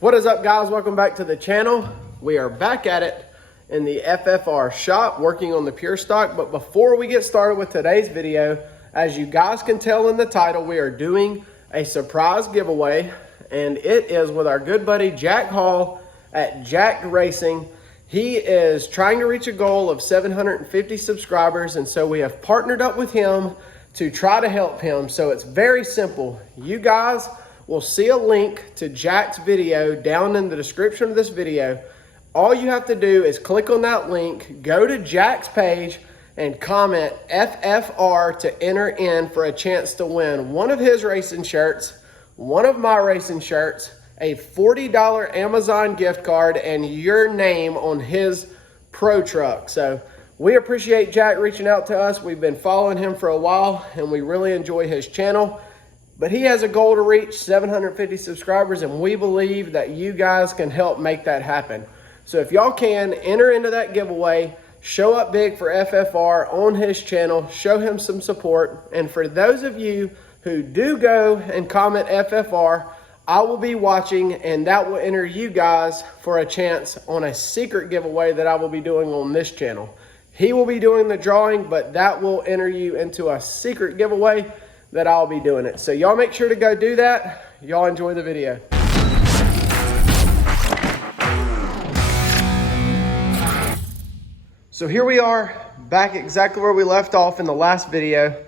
What is up, guys? Welcome back to the channel. We are back at it in the FFR shop working on the pure stock. But before we get started with today's video, as you guys can tell in the title, we are doing a surprise giveaway, and it is with our good buddy Jack Hall at Jack Racing. He is trying to reach a goal of 750 subscribers, and so we have partnered up with him to try to help him. So it's very simple. You guys will see a link to Jack's video down in the description of this video. All you have to do is click on that link, go to Jack's page, and comment FFR to enter in for a chance to win one of his racing shirts, one of my racing shirts, a $40 Amazon gift card, and your name on his pro truck. So we appreciate Jack reaching out to us. We've been following him for a while, and we really enjoy his channel. But he has a goal to reach 750 subscribers, and we believe that you guys can help make that happen. So if y'all can, enter into that giveaway, show up big for FFR on his channel, show him some support. And for those of you who do go and comment FFR, I will be watching, and that will enter you guys for a chance on a secret giveaway that I will be doing on this channel. He will be doing the drawing, but that will enter you into a secret giveaway that I'll be doing it. So y'all make sure to go do that. Y'all enjoy the video. So here we are back exactly where we left off in the last video.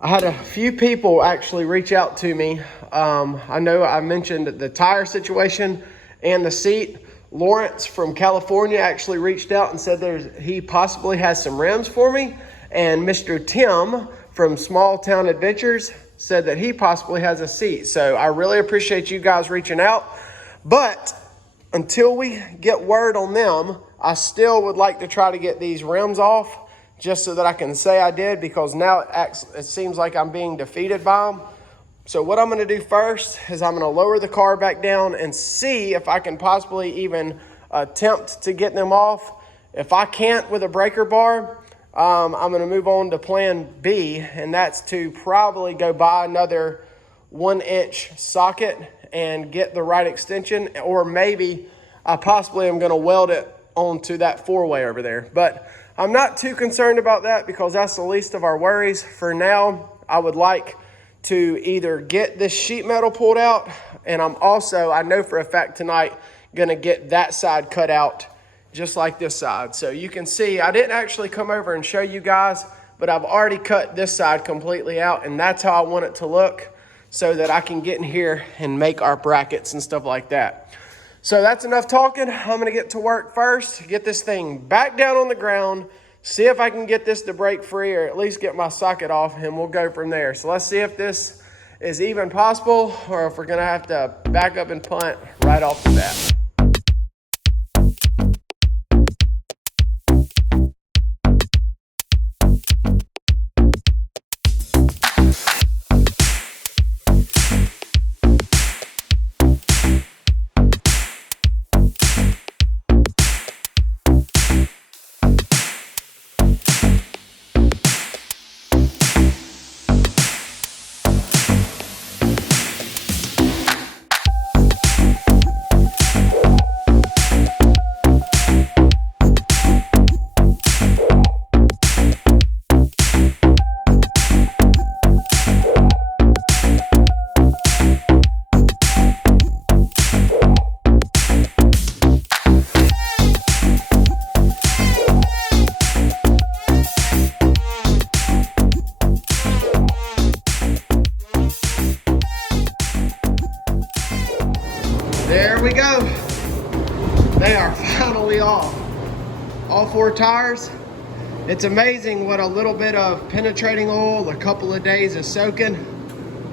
I had a few people actually reach out to me. I know I mentioned the tire situation and the seat. Lawrence from California actually reached out and said he possibly has some rims for me. And Mr. Tim from Small Town Adventures said that he possibly has a seat. So I really appreciate you guys reaching out. But until we get word on them, I still would like to try to get these rims off just so that I can say I did, because now it seems like I'm being defeated by them. So what I'm going to do first is I'm going to lower the car back down and see if I can possibly even attempt to get them off. If I can't with a breaker bar, I'm going to move on to plan B, and that's to probably go buy another 1-inch socket and get the right extension, or maybe I possibly am going to weld it onto that four-way over there. But I'm not too concerned about that because that's the least of our worries. For now, I would like to either get this sheet metal pulled out, and I'm also, I know for a fact tonight, going to get that side cut out just like this side. So you can see I didn't actually come over and show you guys, but I've already cut this side completely out, and that's how I want it to look so that I can get in here and make our brackets and stuff like that. So that's enough talking. I'm going to get to work first, get this thing back down on the ground, see if I can get this to break free, or at least get my socket off, and we'll go from there. So let's see if this is even possible, or if we're going to have to back up and punt right off the bat. There we go. They are finally off. All 4 tires. It's amazing what a little bit of penetrating oil, a couple of days of soaking,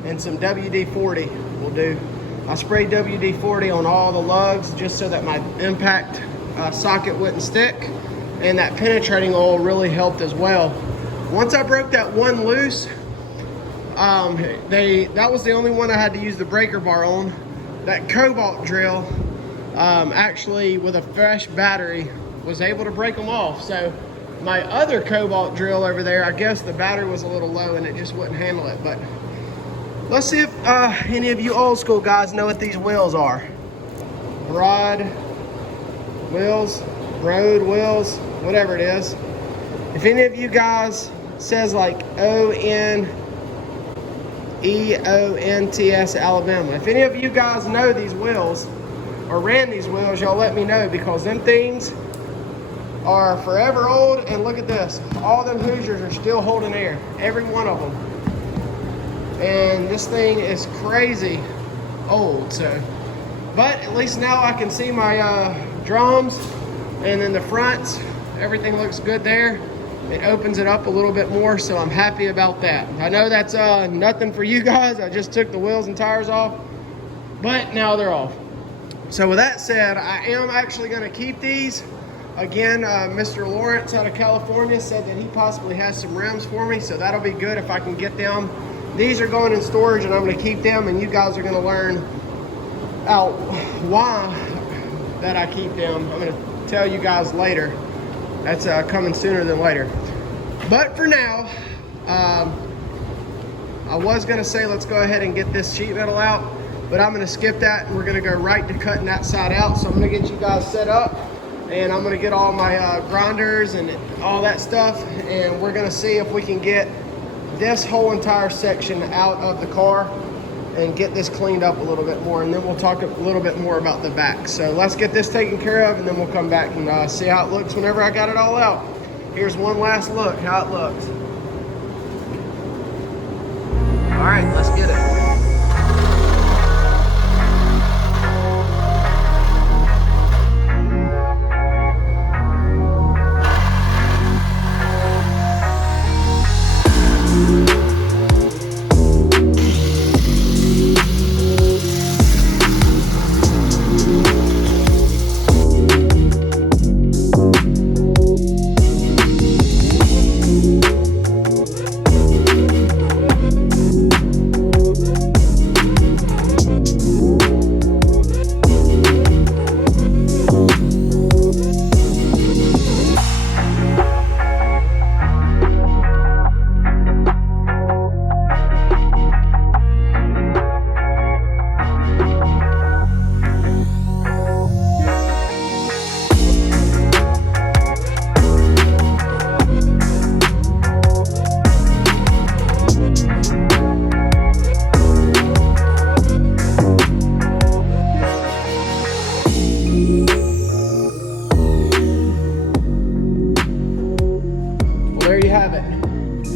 and some WD-40 will do. I sprayed WD-40 on all the lugs just so that my impact socket wouldn't stick, and that penetrating oil really helped as well. Once I broke that one loose, that was the only one I had to use the breaker bar on. That cobalt drill, actually with a fresh battery, was able to break them off. So my other cobalt drill over there, I guess the battery was a little low and it just wouldn't handle it. But let's see if any of you old school guys know what these wheels are. broad wheels, road wheels, whatever it is. If any of you guys says like ONEONTS Alabama, if any of you guys know these wheels or ran these wheels, y'all let me know, because them things are forever old. And look at this, all them Hoosiers are still holding air, every one of them. And this thing is crazy old. So, but at least now I can see my drums, and then the fronts, everything looks good there. It opens it up a little bit more, so I'm happy about that. I know that's nothing for you guys. I just took the wheels and tires off, but now they're off. So with that said, I am actually going to keep these. Again, Mr. Lawrence out of California said that he possibly has some rims for me, so that'll be good if I can get them. These are going in storage, and I'm going to keep them, and you guys are going to learn out why that I keep them. I'm going to tell you guys later. That's coming sooner than later. But for now, I was going to say let's go ahead and get this sheet metal out, but I'm going to skip that, and we're going to go right to cutting that side out. So I'm going to get you guys set up, and I'm going to get all my grinders and all that stuff, and we're going to see if we can get this whole entire section out of the car and get this cleaned up a little bit more, and then we'll talk a little bit more about the back. So let's get this taken care of, and then we'll come back and see how it looks whenever I got it all out. Here's one last look how it looks. All right, let's get it.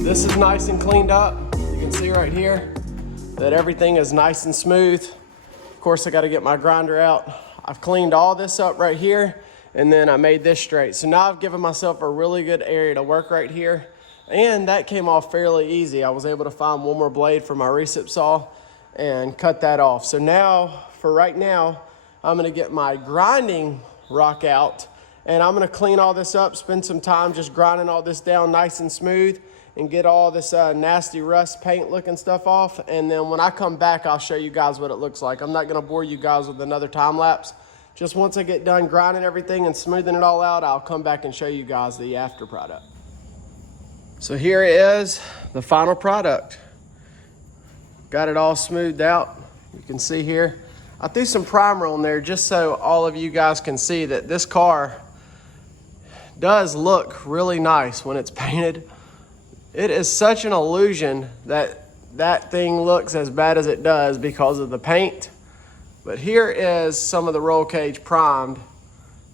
This is nice and cleaned up. You can see right here that everything is nice and smooth. Of course, I got to get my grinder out. I've cleaned all this up right here, and then I made this straight. So now I've given myself a really good area to work right here, and that came off fairly easy. I was able to find one more blade for my recip saw and cut that off. So now, for right now, I'm going to get my grinding rock out, and I'm going to clean all this up, spend some time just grinding all this down nice and smooth, and get all this nasty rust paint looking stuff off. And then when I come back, I'll show you guys what it looks like. I'm not gonna bore you guys with another time lapse. Just once I get done grinding everything and smoothing it all out, I'll come back and show you guys the after product. So here is the final product. Got it all smoothed out. You can see here, I threw some primer on there just so all of you guys can see that this car does look really nice when it's painted. It is such an illusion that that thing looks as bad as it does because of the paint. But here is some of the roll cage primed.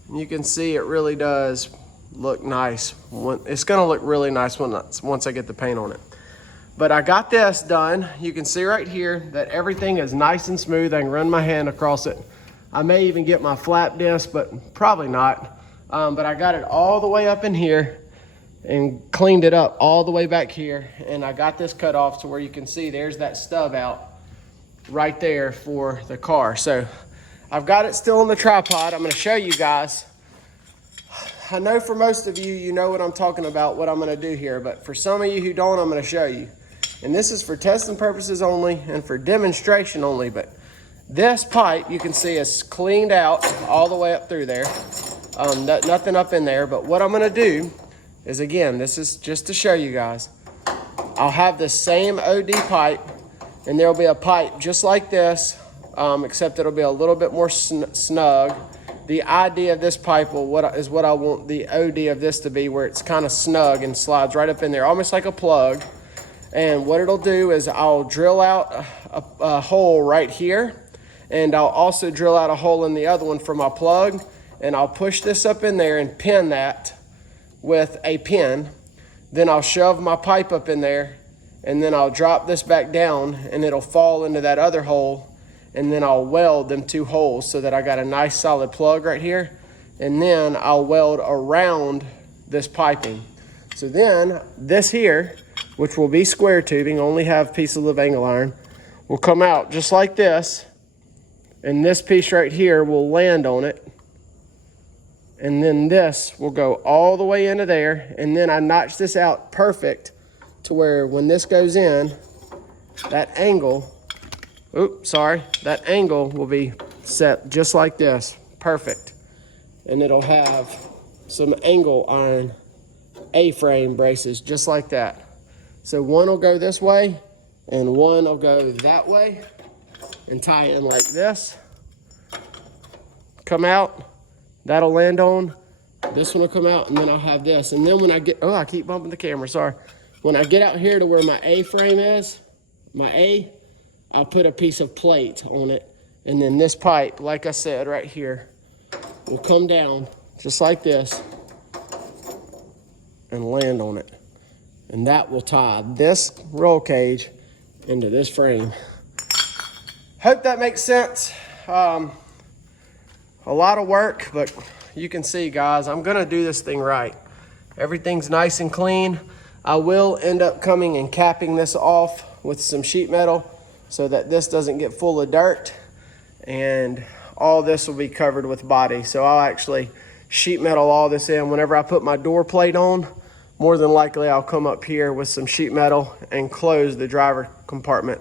And you can see it really does look nice. It's gonna look really nice once I get the paint on it. But I got this done. You can see right here that everything is nice and smooth. I can run my hand across it. I may even get my flap disc, but probably not. But I got it all the way up in here and cleaned it up all the way back here. And I got this cut off to where you can see there's that stub out right there for the car. So I've got it still on the tripod. I'm gonna show you guys. I know for most of you, you know what I'm talking about, what I'm gonna do here, but for some of you who don't, I'm gonna show you. And this is for testing purposes only and for demonstration only, but this pipe you can see is cleaned out all the way up through there. Nothing up in there, but what I'm gonna do is, again, this is just to show you guys, I'll have the same OD pipe, and there'll be a pipe just like this except it'll be a little bit more snug. The idea of this pipe is what I want the OD of this to be, where it's kind of snug and slides right up in there, almost like a plug. And what it'll do is I'll drill out a hole right here, and I'll also drill out a hole in the other one for my plug, and I'll push this up in there and pin that with a pin. Then I'll shove my pipe up in there, and then I'll drop this back down, and it'll fall into that other hole, and then I'll weld them 2 holes so that I got a nice solid plug right here. And then I'll weld around this piping. So then this here, which will be square tubing, only have pieces of angle iron, will come out just like this. And this piece right here will land on it. And then this will go all the way into there. And then I notch this out perfect to where when this goes in, that angle, that angle will be set just like this, perfect. And it'll have some angle iron A-frame braces just like that. So one will go this way and one will go that way and tie in like this. Come out, that'll land on, this one will come out, and then I'll have this. And then when I get, I keep bumping the camera, sorry. When I get out here to where my A-frame is, I'll put a piece of plate on it. And then this pipe, like I said, right here, will come down just like this and land on it. And that will tie this roll cage into this frame. Hope that makes sense. A lot of work, but you can see, guys, I'm gonna do this thing right. Everything's nice and clean. I will end up coming and capping this off with some sheet metal so that this doesn't get full of dirt, and all this will be covered with body. So I'll actually sheet metal all this in. Whenever I put my door plate on, more than likely I'll come up here with some sheet metal and close the driver compartment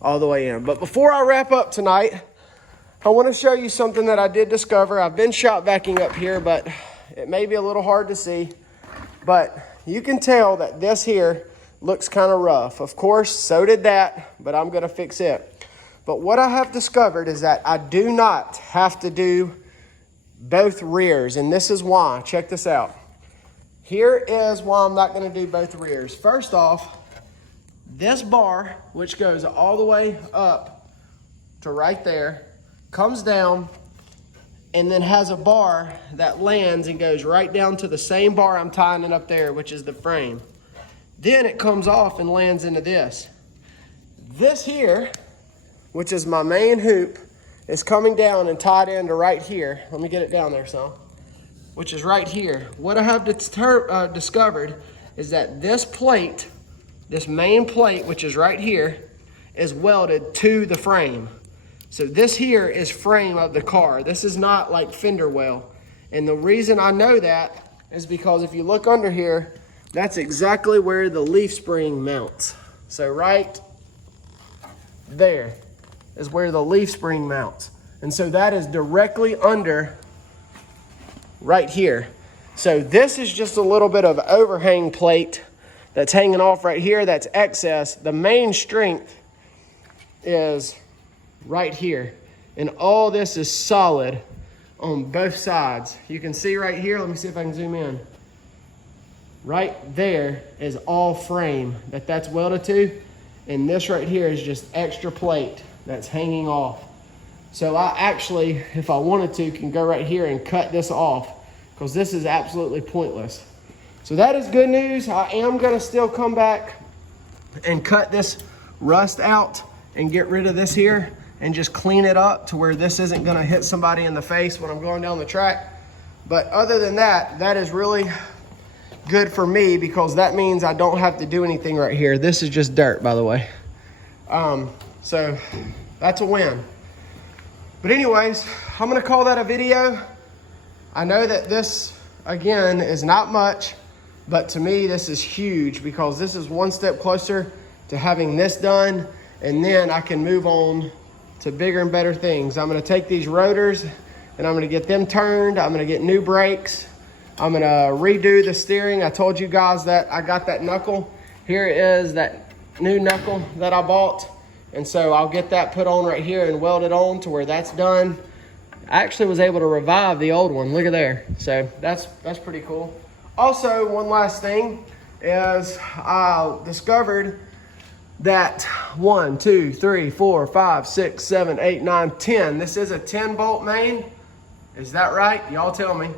all the way in. But before I wrap up tonight, I want to show you something that I did discover. I've been shop vacuuming up here, but it may be a little hard to see, but you can tell that this here looks kind of rough. Of course, so did that, but I'm going to fix it. But what I have discovered is that I do not have to do both rears, and this is why. Check this out. Here is why I'm not going to do both rears. First off, this bar, which goes all the way up to right there, comes down and then has a bar that lands and goes right down to the same bar I'm tying it up there, which is the frame. Then it comes off and lands into this. This here, which is my main hoop, is coming down and tied into right here. Let me get it down there, son. Which is right here. What I have discovered is that this plate, this main plate, which is right here, is welded to the frame. So this here is frame of the car. This is not like fender well. And the reason I know that is because if you look under here, that's exactly where the leaf spring mounts. So right there is where the leaf spring mounts. And so that is directly under right here. So this is just a little bit of overhang plate that's hanging off right here. That's excess. The main strength is right here. And all this is solid on both sides. You can see right here. Let me see if I can zoom in. Right there is all frame that's welded to. And this right here is just extra plate that's hanging off. So I actually, if I wanted to, can go right here and cut this off, because this is absolutely pointless. So that is good news. I am gonna still come back and cut this rust out and get rid of this here and just clean it up to where this isn't gonna hit somebody in the face when I'm going down the track. But other than that, that is really good for me, because that means I don't have to do anything right here. This is just dirt, by the way. So that's a win. But anyways, I'm gonna call that a video. I know that this, again, is not much, but to me, this is huge, because this is one step closer to having this done, and then I can move on to bigger and better things. I'm gonna take these rotors and I'm gonna get them turned. I'm gonna get new brakes. I'm gonna redo the steering. I told you guys that I got that knuckle. Here is that new knuckle that I bought. And so I'll get that put on right here and weld it on to where that's done. I actually was able to revive the old one. Look at there. So that's pretty cool. Also, one last thing is I discovered that 1, 2, 3, 4, 5, 6, 7, 8, 9, 10. This is a 10 bolt main. Is that right? Y'all tell me.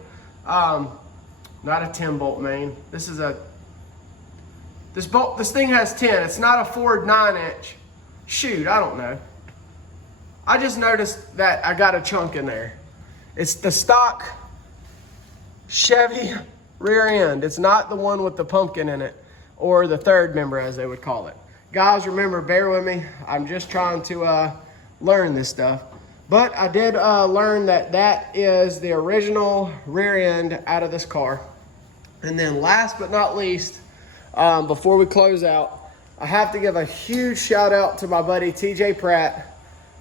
Not a 10 bolt main. This thing has 10. It's not a Ford 9-inch. Shoot, I don't know. I just noticed that I got a chunk in there. It's the stock Chevy rear end. It's not the one with the pumpkin in it, or the third member as they would call it. Guys, remember, bear with me. I'm just trying to learn this stuff. But I did learn that that is the original rear end out of this car. And then last but not least, before we close out, I have to give a huge shout out to my buddy TJ Pratt.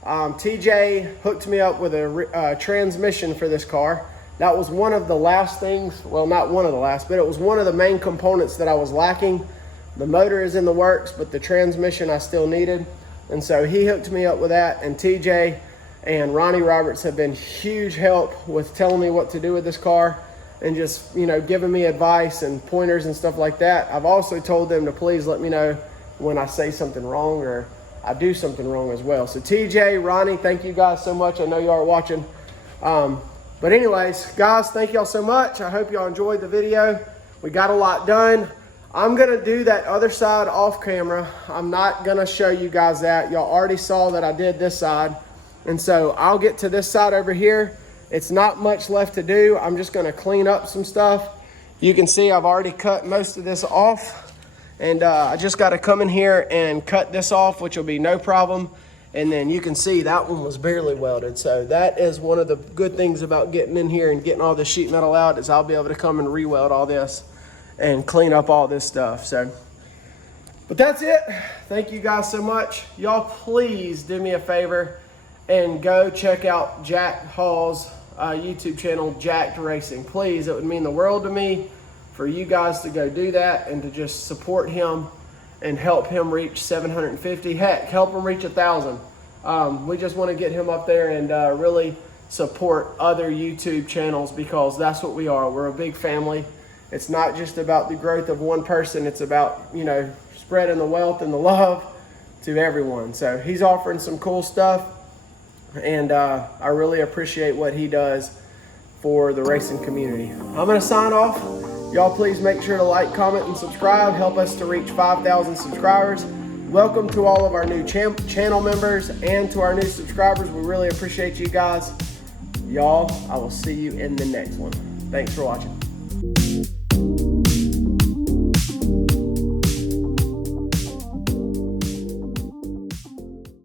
TJ hooked me up with a transmission for this car. That was one of the last things, well, not one of the last, but it was one of the main components that I was lacking. The motor is in the works, but the transmission I still needed. And so he hooked me up with that, and TJ and Ronnie Roberts have been huge help with telling me what to do with this car and just, you know, giving me advice and pointers and stuff like that. I've also told them to please let me know when I say something wrong or I do something wrong as well. So TJ, Ronnie, thank you guys so much. I know y'all are watching. But anyways, guys, thank y'all so much. I hope y'all enjoyed the video. We got a lot done. I'm gonna do that other side off camera. I'm not gonna show you guys that. Y'all already saw that I did this side. And so I'll get to this side over here. It's not much left to do. I'm just gonna clean up some stuff. You can see I've already cut most of this off. And I just gotta come in here and cut this off, which will be no problem. And then you can see that one was barely welded. So that is one of the good things about getting in here and getting all the sheet metal out, is I'll be able to come and re-weld all this and clean up all this stuff. So, but that's it. Thank you guys so much. Y'all please do me a favor and go check out Jack Hall's YouTube channel, Jacked Racing. Please, it would mean the world to me for you guys to go do that and to just support him and help him reach 750. Heck, help him reach 1,000. We just want to get him up there and really support other YouTube channels, because that's what we are. We're a big family. It's not just about the growth of one person. It's about, you know, spreading the wealth and the love to everyone. So he's offering some cool stuff, and I really appreciate what he does for the racing community. I'm going to sign off. Y'all please make sure to like, comment, and subscribe. Help us to reach 5,000 subscribers. Welcome to all of our new channel members and to our new subscribers. We really appreciate you guys. Y'all, I will see you in the next one. Thanks for watching.